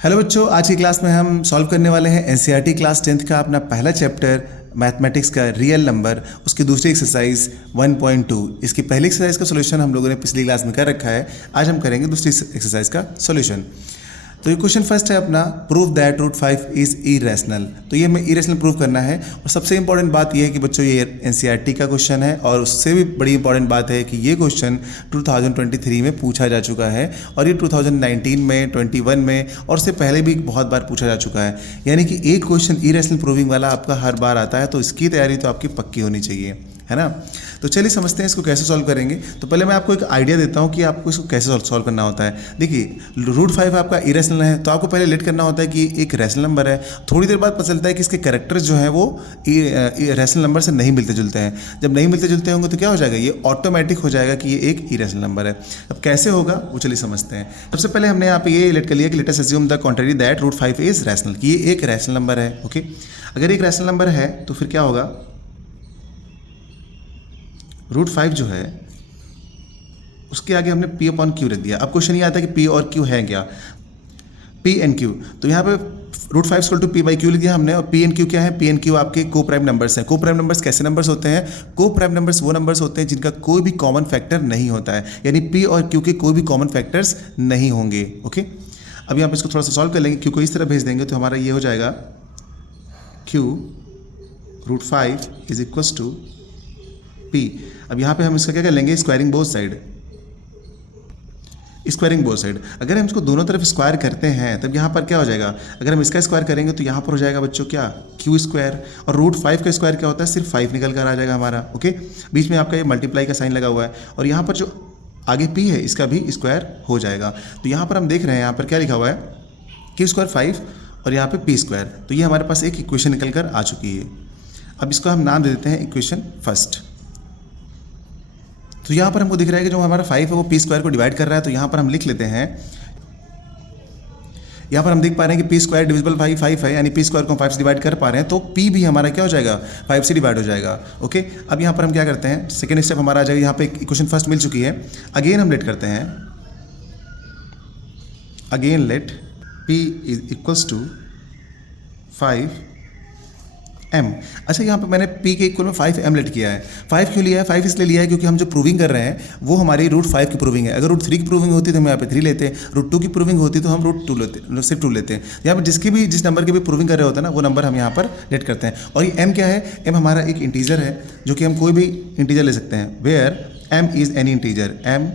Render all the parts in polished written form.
Hello बच्चों, आज की क्लास में हम सॉल्व करने वाले हैं एनसीईआरटी क्लास 10th का अपना पहला चैप्टर मैथमेटिक्स का रियल नंबर, उसकी दूसरी एक्सरसाइज 1.2। इसकी पहली एक्सरसाइज का सॉल्यूशन हम लोगों ने पिछली क्लास में कर रखा है। आज हम करेंगे दूसरी एक्सरसाइज का सॉल्यूशन। तो ये क्वेश्चन फर्स्ट है अपना, prove that root 5 is irrational. तो ये हमें इरेशनल प्रूव करना है। और सबसे इंपॉर्टेंट बात ये है कि बच्चों ये एनसीईआरटी का क्वेश्चन है और उससे भी बड़ी इंपॉर्टेंट बात है कि ये क्वेश्चन 2023 में पूछा जा चुका है और ये 2019 में, 21 में और उससे पहले भी बहुत बार पूछा जा चुका है। यानी कि एक क्वेश्चन इरेशनल प्रूविंग वाला आपका हर बार आता है, तो इसकी तैयारी तो आपकी पक्की होनी चाहिए, है ना। तो चलिए समझते हैं इसको कैसे सॉल्व करेंगे। तो पहले मैं आपको एक आइडिया देता हूँ कि आपको इसको कैसे सॉल्व करना होता है। देखिए, रूट 5 आपका इरेशनल है, तो आपको पहले लेट करना होता है कि एक रैशनल नंबर है। थोड़ी देर बाद पता चलता है कि इसके कैरेक्टर्स जो है वो रैशनल नंबर से नहीं मिलते जुलते हैं। जब नहीं मिलते जुलते होंगे तो क्या हो जाएगा, ये ऑटोमेटिक हो जाएगा कि ये एक इरेशनल नंबर है। अब कैसे होगा वो चलिए समझते हैं। सबसे पहले हमने यहाँ पे ये लेट कर लिया कि let us assume the contrary that root 5 is rational, कि ये एक रैशनल नंबर है। ओके, अगर एक रैशनल नंबर है तो फिर क्या होगा, रूट 5 जो है उसके आगे हमने P अपॉन Q रख दिया। अब क्वेश्चन ये आता है कि P और Q है क्या, P एंड Q। तो यहाँ पे root 5 equal to P by Q लिख दिया हमने। और P एंड Q क्या है, P एंड Q आपके को प्राइम नंबर्स हैं। को प्राइम नंबर्स कैसे नंबर्स होते हैं, को प्राइम नंबर्स वो नंबर्स होते हैं जिनका कोई भी कॉमन फैक्टर नहीं होता है। यानी P और Q के कोई भी कॉमन फैक्टर्स नहीं होंगे। ओके, अब यहाँ पे इसको थोड़ा सा सॉल्व कर लेंगे। Q को इस तरह भेज देंगे तो हमारा ये हो जाएगा Q root 5 is equals to P। अब यहाँ पे हम इसका क्या कर लेंगे, squaring both side. Squaring both side, अगर हम इसको दोनों तरफ स्क्वायर करते हैं तब यहाँ पर क्या हो जाएगा, अगर हम इसका स्क्वायर करेंगे तो यहाँ पर हो जाएगा बच्चों क्या, Q स्क्वायर। और रूट 5 का स्क्वायर क्या होता है, सिर्फ 5 निकल कर आ जाएगा हमारा। ओके, बीच में आपका ये मल्टीप्लाई का साइन लगा हुआ है और यहाँ पर जो आगे P है इसका भी स्क्वायर हो जाएगा। तो यहाँ पर हम देख रहे हैं, यहाँ पर क्या लिखा हुआ है, Q स्क्वायर 5 और यहाँ पे P स्क्वायर। तो ये हमारे पास एक इक्वेशन निकल कर आ चुकी है। अब इसको हम नाम दे देते हैं इक्वेशन फर्स्ट। तो यहाँ पर हमको दिख रहा है कि जो हमारा 5 है वो P स्क्वायर को डिवाइड कर रहा है। तो यहाँ पर हम लिख लेते हैं, यहाँ पर हम देख पा रहे हैं कि P स्क्वायर डिविजिबल बाई 5 है, यानी P स्क्वायर को हम 5 से डिवाइड कर पा रहे हैं, तो P भी हमारा क्या हो जाएगा, 5 से डिवाइड हो जाएगा। ओके, अब यहाँ पर हम क्या करते हैं, सेकेंड स्टेप हमारा आ जाएगा। यहाँ पे इक्वेशन फर्स्ट मिल चुकी है, अगेन हम लेट करते हैं, again let P is equals to 5 M। अच्छा, यहाँ पे मैंने P के इक्वल में 5M लेट किया है। 5 क्यों लिया है, 5 इसलिए लिया है क्योंकि हम जो प्रूविंग कर रहे हैं वो हमारी रूट 5 की प्रूविंग है। अगर रूट 3 की प्रूविंग होती तो हम यहाँ पे 3 लेते, रूट 2 की प्रूविंग होती तो हम रूट 2 लेते, सिर्फ 2 लेते हैं। यहाँ पर जिस नंबर की भी प्रूविंग कर रहे होते हैं ना, वो नंबर हम यहाँ पर लेट करते हैं। और ये M क्या है, M हमारा एक इंटीजर है जो कि हम कोई भी इंटीजर ले सकते हैं। Where M is any integer, M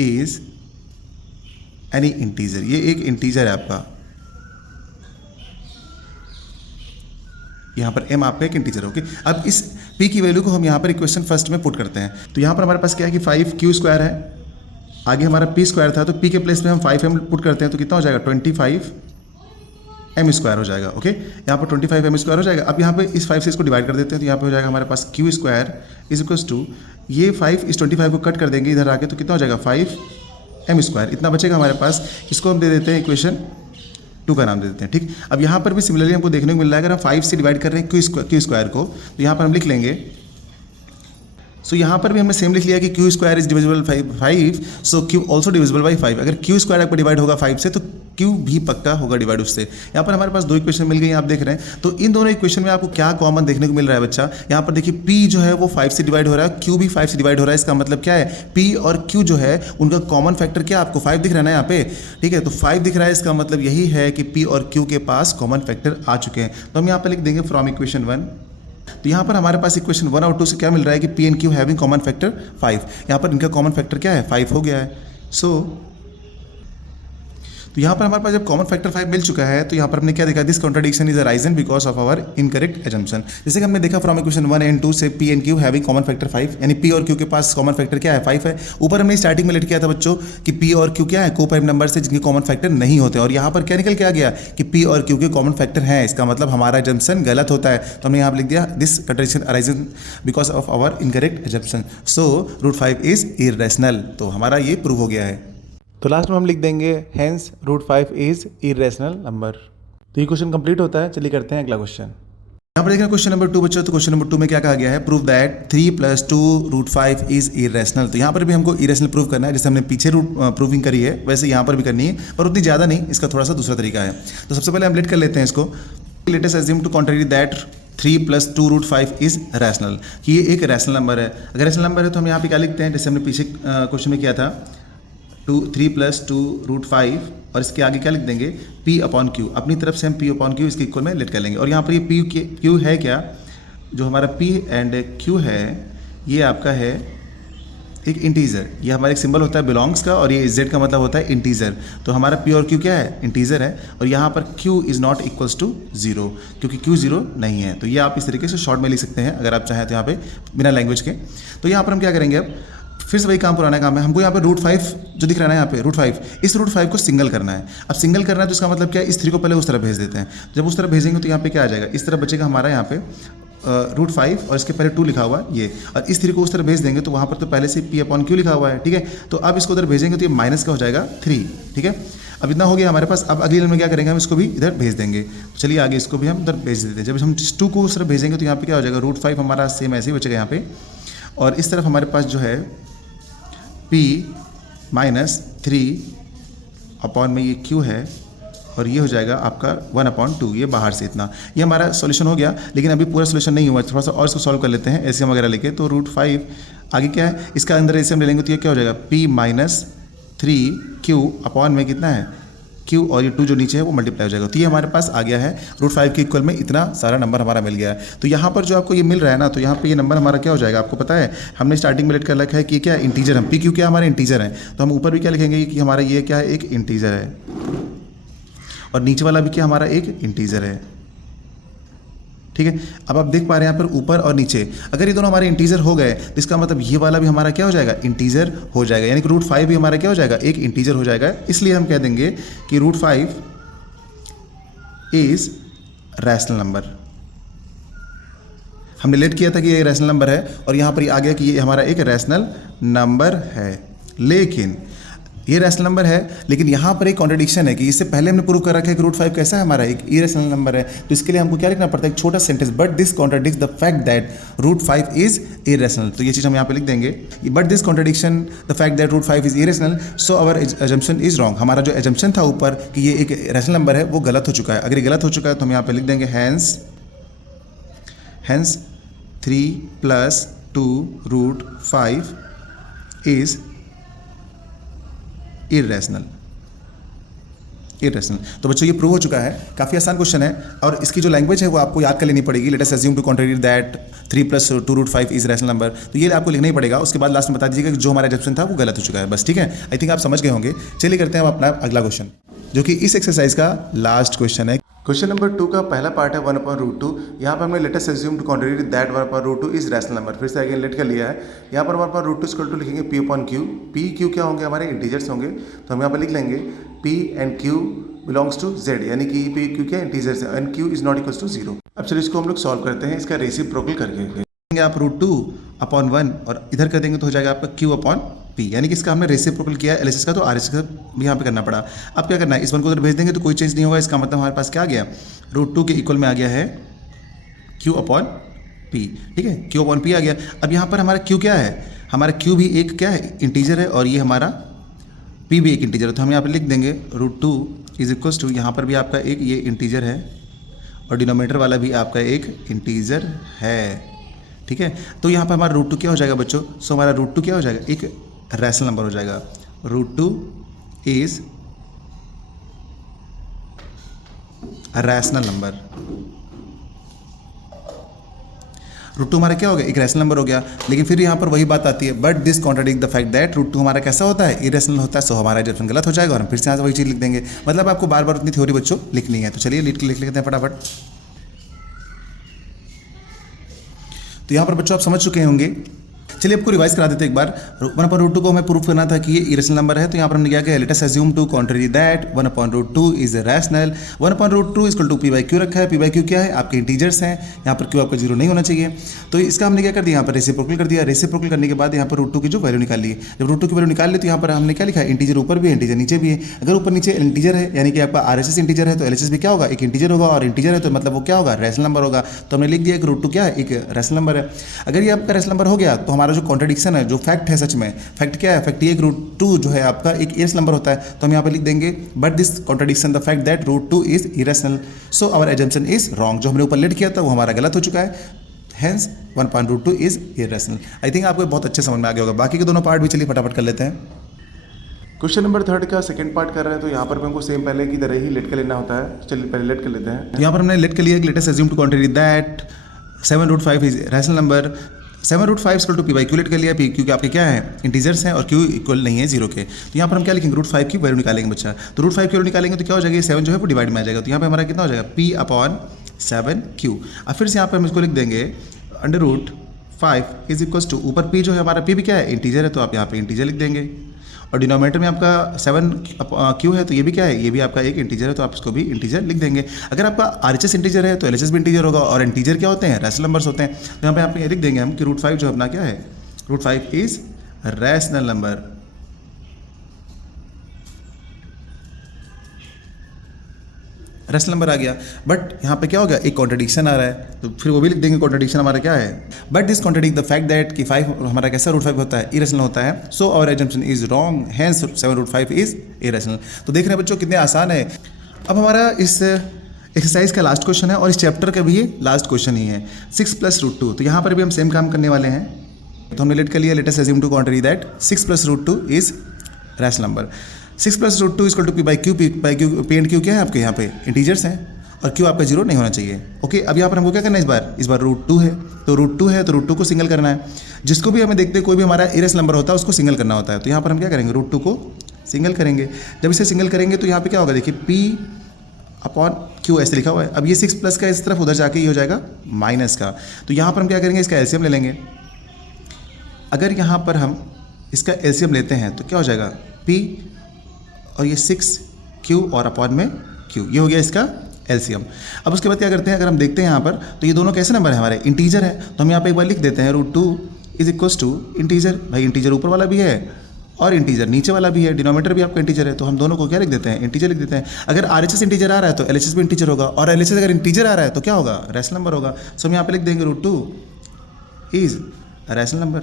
is any integer, ये एक इंटीजर है आपका। यहाँ पर M आपका एक इंटीजर। ओके, अब इस P की वैल्यू को हम यहाँ पर इक्वेशन फर्स्ट में पुट करते हैं। तो यहाँ पर हमारे पास क्या है कि 5Q स्क्वायर है, आगे हमारा P स्क्वायर था, तो P के प्लेस में हम 5M पुट करते हैं तो कितना हो जाएगा, 25M स्क्वायर हो जाएगा। ओके, यहाँ पर 25M स्क्वायर हो जाएगा। अब यहाँ पे इस 5 से इसको डिवाइड कर देते हैं तो यहाँ पे हो जाएगा हमारे पास Q square is equals to, ये 5 इस 25 को कट कर देंगे इधर आके तो कितना हो जाएगा, 5M स्क्वायर। इतना बचेगा हमारे पास, इसको हम दे देते हैं इक्वेशन 2 का नाम दे देते हैं। ठीक, अब यहाँ पर भी सिमिलरली हमको देखने को मिल रहा है, अगर हम 5 से डिवाइड कर रहे हैं Q स्क्वायर को, तो यहाँ पर हम लिख लेंगे, सो यहाँ पर भी हमने सेम लिख लिया कि Q square is divisible 5, so Q also divisible by 5। अगर Q स्क्वायर आपको डिवाइड होगा 5 से तो Q भी पक्का होगा डिवाइड उससे। यहाँ पर हमारे पास 2 इक्वेशन मिल गई, आप देख रहे हैं। तो इन दोनों इक्वेशन में आपको क्या कॉमन देखने को मिल रहा है बच्चा, यहाँ पर देखिए P जो है वो 5 से डिवाइड हो रहा है, Q भी 5 से डिवाइड हो रहा है। इसका मतलब क्या है, P और Q जो है उनका कॉमन फैक्टर क्या, आपको 5 दिख रहा है ना यहाँ पे। ठीक है, तो 5 दिख रहा है, इसका मतलब यही है कि P और Q के पास कॉमन फैक्टर आ चुके हैं। तो हम यहाँ पर लिख देंगे फ्रॉम इक्वेशन 1। तो यहाँ पर हमारे पास इक्वेशन 1 और 2 से क्या मिल रहा है कि P and Q having common factor 5। यहाँ पर इनका कॉमन फैक्टर क्या है, 5 हो गया है। तो यहाँ पर हमारे पास जब कॉमन फैक्टर 5 मिल चुका है तो यहाँ पर हमने क्या देखा, this contradiction is arisen because of our incorrect assumption. जैसे कि हमने देखा फ्रॉम इक्वेशन 1 एंड 2 से P and Q having common factor 5, यानी P और Q के पास कॉमन फैक्टर क्या है, 5 है। ऊपर हमने स्टार्टिंग में लेट किया था बच्चों कि P और Q क्या है, को प्राइम नंबर से जिनके कॉमन फैक्टर नहीं होते, और यहाँ पर क्या निकल के आ गया कि P और Q के कॉमन फैक्टर हैं। इसका मतलब हमारा एजम्पशन गलत होता है। तो हमने यहाँ पर लिख दिया this contradiction arisen because of our incorrect assumption, so root 5 is irrational. तो हमारा ये प्रूव हो गया है। तो लास्ट में हम लिख देंगे hence root 5 is irrational number. तो ये क्वेश्चन कंप्लीट होता है। चलिए करते हैं अगला क्वेश्चन। यहाँ पर देखना क्वेश्चन नंबर 2 बच्चों, तो क्वेश्चन नंबर 2 में क्या कहा गया है, प्रूव दैट 3 + 2√5 इज इरेशनल। तो यहाँ पर भी हमको इरेशनल प्रूव करना है, जैसे हमने पीछे प्रूविंग करी है वैसे यहाँ पर भी करनी है, पर उतनी ज़्यादा नहीं, इसका थोड़ा सा दूसरा तरीका है। तो सबसे पहले हम लेट कर लेते हैं इसको, let us assume to contrary that 3 + 2√5 is rational, कि ये एक रैशनल नंबर है। अगर रैशनल नंबर है तो हम यहाँ पे क्या लिखते हैं, जैसे हमने पीछे क्वेश्चन में किया था 3 + 2√5 और इसके आगे क्या लिख देंगे, P/Q। अपनी तरफ से हम P/Q इसके इक्वल में लेट कर लेंगे। और यहाँ पर ये P/Q है क्या, जो हमारा P एंड Q है ये आपका है एक इंटीजर, ये हमारा एक सिंबल होता है बिलोंग्स का, और ये Z का मतलब होता है इंटीजर। तो हमारा P और Q क्या है, इंटीजर है, और यहाँ पर Q is not equals to 0, क्योंकि Q 0 नहीं है। तो ये आप इस तरीके से शॉर्ट में लिख सकते हैं अगर आप चाहें तो यहाँ पे बिना लैंग्वेज के। तो यहाँ पर हम क्या करेंगे, अब फिर से वही काम पुराना काम है, हमको यहाँ पे √5 जो दिख रहा है ना, यहाँ पे √5, इस √5 को सिंगल करना है। अब सिंगल करना है तो इसका मतलब क्या है, इस 3 को पहले उस तरफ भेज देते हैं। जब उस तरफ भेजेंगे तो यहाँ पे क्या आ जाएगा, इस तरफ बचेगा हमारा यहाँ पे √5 और इसके पहले 2 लिखा हुआ है ये, और इस 3 को उस तरफ भेज देंगे तो वहाँ पर तो पहले से P/Q लिखा हुआ है, ठीक है। तो अब इसको उधर भेजेंगे तो ये माइनस का हो जाएगा 3, ठीक है। अब इतना हो गया हमारे पास। अब अगली लाइन में क्या करेंगे, हम इसको भी इधर भेज देंगे। तो चलिए आगे इसको भी हम इधर भेज देते हैं। जब हम 2 को उस तरफ भेजेंगे तो यहाँ पे क्या हो जाएगा, √5 हमारा सेम ऐसे ही बचेगा यहाँ पे, और इस तरफ हमारे पास जो है P-3 में ये Q है, और ये हो जाएगा आपका 1/2, ये बाहर से इतना। ये हमारा सॉल्यूशन हो गया, लेकिन अभी पूरा सॉल्यूशन नहीं हुआ, थोड़ा सा और इसको सॉल्व कर लेते हैं एलसीएम वगैरह लेके। तो √5 आगे क्या है, इसका अंदर एलसीएम ले लेंगे तो ये क्या हो जाएगा, P-3Q में कितना है Q, और ये 2 जो नीचे है वो मल्टीप्लाई हो जाएगा। तो ये हमारे पास आ गया है √5 के इक्वल में, इतना सारा नंबर हमारा मिल गया है। तो यहाँ पर जो आपको ये मिल रहा है ना, तो यहाँ पे ये नंबर हमारा क्या हो जाएगा, आपको पता है हमने स्टार्टिंग में लेट कर रखा है कि क्या इंटीजर, हम PQ क्या हमारे इंटीजर है, तो हम ऊपर भी क्या लिखेंगे कि हमारा ये क्या है, एक इंटीजर है, और नीचे वाला भी क्या हमारा एक इंटीजर है, ठीक है। अब आप देख पा रहे हैं यहाँ पर ऊपर और नीचे, अगर ये दोनों हमारे इंटीजर हो गए तो इसका मतलब ये वाला भी हमारा क्या हो जाएगा, इंटीजर हो जाएगा, यानी कि √5 भी हमारा क्या हो जाएगा, एक इंटीजर हो जाएगा। इसलिए हम कह देंगे कि √5 इज रैशनल नंबर। हमने लेट किया था कि ये रैशनल नंबर है, और यहाँ पर ये आ गया कि ये हमारा एक रैशनल नंबर है। लेकिन ये रैशनल नंबर है, लेकिन यहाँ पर एक कॉन्ट्रडिक्शन है कि इससे पहले हमने प्रूव कर रखा है कि √5 कैसा है, हमारा एक इरेशनल नंबर है। तो इसके लिए हमको क्या लिखना पड़ता है, एक छोटा sentence, but this contradicts the fact that √5 is irrational. तो ये चीज़ हम यहाँ पे लिख देंगे, but this contradiction the fact that √5 is irrational, so our assumption is wrong. हमारा जो एजम्पशन था ऊपर कि ये एक रैशनल नंबर है वो गलत हो चुका है। अगर ये गलत हो चुका है तो हम यहाँ पे लिख देंगे हैंस 3 + 2√5 इज इरेशनल। तो बच्चों ये प्रूव हो चुका है, काफ़ी आसान क्वेश्चन है, और इसकी जो लैंग्वेज है वो आपको याद कर लेनी पड़ेगी। Let us assume to contrary that 3 + 2√5 is rational number. तो ये आपको लिखना ही पड़ेगा, उसके बाद लास्ट में बता दीजिएगा कि जो हमारा एजम्पशन था वो गलत हो चुका है, बस, ठीक है। आई थिंक आप समझ गए होंगे। चलिए करते हैं हम अपना अगला क्वेश्चन, जो कि इस एक्सरसाइज का लास्ट क्वेश्चन है। क्वेश्चन नंबर 2 का पहला पार्ट है 1/√2। यहाँ पर हमने let us assume to contrary that 1/√2 is rational number. फिर से आगे लेट कर लिया है। यहाँ पर 1/√2 लिखेंगे P/Q। P/Q क्या होंगे, हमारे इंटीजर्स होंगे। तो हम यहाँ पर लिख लेंगे P and Q belongs to Z, यानी कि P/Q क्या इंटीजर्स है, and Q is not equals to 0। अब चलिए इसको हम लोग सॉल्व करते हैं, इसका रेसिप्रोकल करके। आप √2/1 और इधर कर देंगे तो हो जाएगा आपका Q/P, यानी कि इसका हमने रेसिप्रोकल किया एलएचएस का, तो आरएचएस का भी यहाँ पे करना पड़ा। अब क्या करना है, इस वन को उधर भेज देंगे तो कोई चेंज नहीं होगा। इसका मतलब हमारे पास क्या आ गया, √2 के इक्वल में आ गया है Q/P, ठीक है, Q/P आ गया। अब यहाँ पर हमारा Q क्या है, हमारा Q भी एक क्या है, इंटीजर है, और ये हमारा P भी एक इंटीजर है। तो हम यहाँ पर लिख देंगे √2 इज इक्वल्स टू, यहाँ पर भी आपका एक ये इंटीजर है, और डिनोमिनेटर वाला भी आपका एक इंटीजर है, ठीक है। तो यहाँ पर हमारा √2 क्या हो जाएगा बच्चों, सो हमारा √2 क्या हो जाएगा, एक रैशनल नंबर हो जाएगा। √2 इज रैशनल नंबर। √2 हमारा क्या हो गया, एक रैशनल नंबर हो गया। लेकिन फिर यहाँ पर वही बात आती है, but this contradict the fact that √2 हमारा कैसा होता है, इरेशनल होता है। सो हमारा एजम्पशन गलत हो जाएगा, और हम फिर से यहाँ से वही चीज़ लिख देंगे। मतलब आपको बार बार उतनी थ्योरी बच्चों लिखनी है। तो चलिए लिख लेते हैं फटाफट। तो यहाँ पर बच्चों आप समझ चुके होंगे। चलिए आपको रिवाइज करा देते हैं एक बार। 1/√2 को हमें प्रूफ करना था कि ये इरेशनल नंबर है, तो यहाँ पर हमने क्या किया, let us assume to contrary that 1/√2 is rational. 1/√2 equal to p/q रखा है। p/q क्या है, आपके इंटीजर्स हैं, यहाँ पर q आपका जीरो नहीं होना चाहिए। तो इसका हमने क्या कर दिया, यहाँ पर रेसिप्रोकल कर दिया। रेसिप्रोकल करने के बाद यहाँ पर √2 की जो वैल्यू निकाल ली है। जब √2 की वैल्यू निकाल ली तो यहाँ पर हमने क्या लिखा है, इंटीजर ऊपर भी है, इंटीजर नीचे भी है। अगर ऊपर नीचे इंटीजर है यानी कि आपका RHS इंटीजर है, तो LHS भी क्या होगा, एक इंटीजर होगा, और इंटीजर है तो मतलब वो क्या होगा, रैशनल नंबर होगा। तो हमने लिख दिया कि √2 क्या है, एक रैशनल नंबर है। अगर ये आपका रैशनल नंबर हो गया तो हमारा जो कॉन्ट्रडिक्शन है, जो फैक्ट है, सच में फैक्ट क्या है, फैक्ट ये √2 जो है आपका एक इरेशनल नंबर होता है। तो हम यहाँ पे लिख देंगे but this contradiction the fact that √2 is irrational, so our assumption is wrong. जो हमने ऊपर लेट किया था वो हमारा गलत हो चुका है, hence 1/√2 is irrational. I think आपको बहुत अच्छे समझ में आ गया होगा। बाकी के दोनों पार्ट भी चलिए फटाफट कर लेते हैं। क्वेश्चन नंबर 3 का सेकंड पार्ट कर रहे हैं, तो यहाँ पर भी हमको सेम पहले की तरह ही लेट कर लेना होता है। चलिए पहले लेट कर लेते हैं। यहाँ पर हमने लेट कर लिया कि let us assume to contrary that 7√5 is rational number. 7√5 equal to p/q let कर लिया। p क्योंकि आपके क्या है, इंटीजर्स हैं, और q इक्वल नहीं है 0 के। तो यहाँ पर हम क्या लिखेंगे, √5 की वैल्यू निकालेंगे बच्चा। तो √5 की वैल्यू निकालेंगे तो क्या हो जाएगा, 7 जो है वो डिवाइड में आ जाएगा। तो यहाँ पे हमारा कितना हो जाएगा, p/7q। अब फिर से यहाँ पर हम इसको लिख देंगे √5 इज इक्वल टू, ऊपर p जो है हमारा, p भी क्या है, इंटीजर है, तो आप यहाँ पे इंटीजर लिख देंगे। और डिनोमिनेटर में आपका 7q है, तो ये भी क्या है, ये भी आपका एक इंटीजर है, तो आप इसको भी इंटीजर लिख देंगे। अगर आपका RHS इंटीजर है तो LHS भी इंटीजर होगा, और इंटीजर क्या होते हैं, रैशनल नंबर्स होते हैं। तो यहाँ पे आप ये लिख देंगे हम कि √5 जो अपना क्या है, √5 is rational number. Rational number आ गया, बट यहाँ पे क्या हो गया, एक कॉन्ट्रडिक्शन आ रहा है, तो फिर वो भी लिख देंगे कॉन्ट्रडिक्शन हमारा क्या है, but this contradict the fact that कि 5 हमारा कैसा √5 होता है, इरेशनल होता है, so our assumption is wrong, hence 7√5 is irrational. तो देख रहे हैं बच्चों कितने आसान है। अब हमारा इस एक्सरसाइज का लास्ट क्वेश्चन है, और इस चैप्टर का भी ये लास्ट क्वेश्चन ही है, 6 + √2। तो यहाँ पर भी हम सेम काम करने वाले हैं। तो हमने लेट कर लिया, let us assume to contrary that 6 + √2 is rational number. 6 + √2 equal to p/q। p and q क्या है आपके यहाँ पे, इंटीजर्स हैं, और q आपका 0 नहीं होना चाहिए। ओके, अब यहाँ पर हमको क्या करना है, इस बार √2 है, तो √2 को सिंगल करना है। जिसको भी हमें देखते हैं कोई भी हमारा इरेशनल नंबर होता है उसको सिंगल करना होता है। तो यहाँ पर हम क्या करेंगे, √2 को सिंगल करेंगे। जब इसे सिंगल करेंगे तो यहाँ पे क्या होगा, देखिए p/q ऐसे लिखा हुआ है। अब ये 6 प्लस का इस तरफ उधर जाके ये हो जाएगा माइनस का। तो यहाँ पर हम क्या करेंगे, इसका एलसीएम ले लेंगे। अगर यहाँ पर हम इसका एलसीएम लेते हैं तो क्या हो जाएगा, p और ये 6q और अपॉन में q, ये हो गया इसका एलसीएम। अब उसके बाद क्या करते हैं, अगर हम देखते हैं यहाँ पर तो ये दोनों कैसे नंबर है, हमारे इंटीजर है। तो हम यहाँ पे एक बार लिख देते हैं √2 इज इक्वल्स टू इंटीजर। भाई इंटीजर ऊपर वाला भी है और इंटीजर नीचे वाला भी है, डिनोमिनेटर भी आपका इंटीजर है, तो हम दोनों को क्या लिख देते हैं, इंटीजर लिख देते हैं। अगर RHS इंटीजर आ रहा है तो LHS भी इंटीजर होगा, और LHS अगर इंटीजर आ रहा है तो क्या होगा, रैशनल नंबर होगा। सो हम यहाँ पे लिख देंगे √2 इज रैशनल नंबर।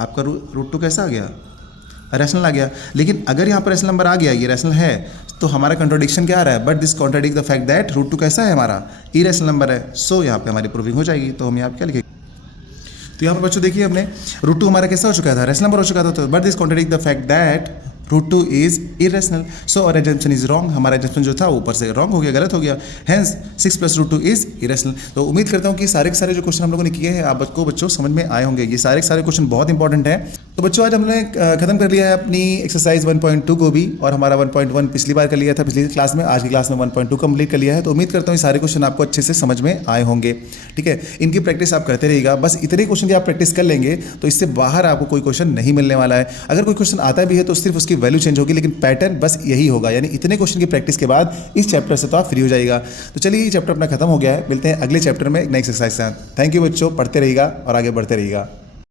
आपका √2 कैसा आ गया, रैशनल आ गया। लेकिन अगर यहाँ पर रैशनल नंबर आ गया, ये रैशनल है, तो हमारा कॉन्ट्रडिक्शन क्या आ रहा है, but this contradict the fact that √2 कैसा है हमारा, इरेशनल नंबर है। सो यहाँ पे हमारी प्रूविंग हो जाएगी। तो हम यहाँ पे क्या लिखेंगे, तो यहाँ पर बच्चों देखिए हमने √2 हमारा कैसा हो चुका था, रैशनल नंबर हो चुका था। तो but this contradict the fact that √2 is irrational, so our assumption is wrong. हमारा एजम्पशन जो था ऊपर से रॉन्ग हो गया, गलत हो गया, हेंस 6 + √2 इज इरेशनल। तो उम्मीद करता हूँ कि सारे के सारे जो क्वेश्चन हम लोगों ने किए हैं आपको बच्चों समझ में आए होंगे। ये सारे के सारे क्वेश्चन बहुत इंपॉर्टेंट हैं। तो बच्चों आज हमने खत्म कर लिया है अपनी एक्सरसाइज 1.2 को भी, और हमारा 1.1 पिछली बार कर लिया था पिछली क्लास में, आज की क्लास में 1.2 कंप्लीट कर लिया है। तो उम्मीद करता हूँ ये सारे क्वेश्चन आपको अच्छे से समझ में आए होंगे। ठीक है, इनकी प्रैक्टिस आप करते रहिएगा। बस इतने क्वेश्चन की आप प्रैक्टिस कर लेंगे तो इससे बाहर आपको कोई क्वेश्चन नहीं मिलने वाला है। अगर कोई क्वेश्चन आता भी है तो सिर्फ उसकी वैल्यू चेंज होगी, लेकिन पैटर्न बस यही होगा। यानी इतने क्वेश्चन की प्रैक्टिस के बाद इस चैप्टर से तो आप फ्री हो जाएगा। तो चलिए ये चैप्टर अपना खत्म हो गया है, मिलते हैं अगले चैप्टर में एक नई एक्सरसाइज से। थैंक यू बच्चों, पढ़ते रहिएगा और आगे बढ़ते रहिएगा।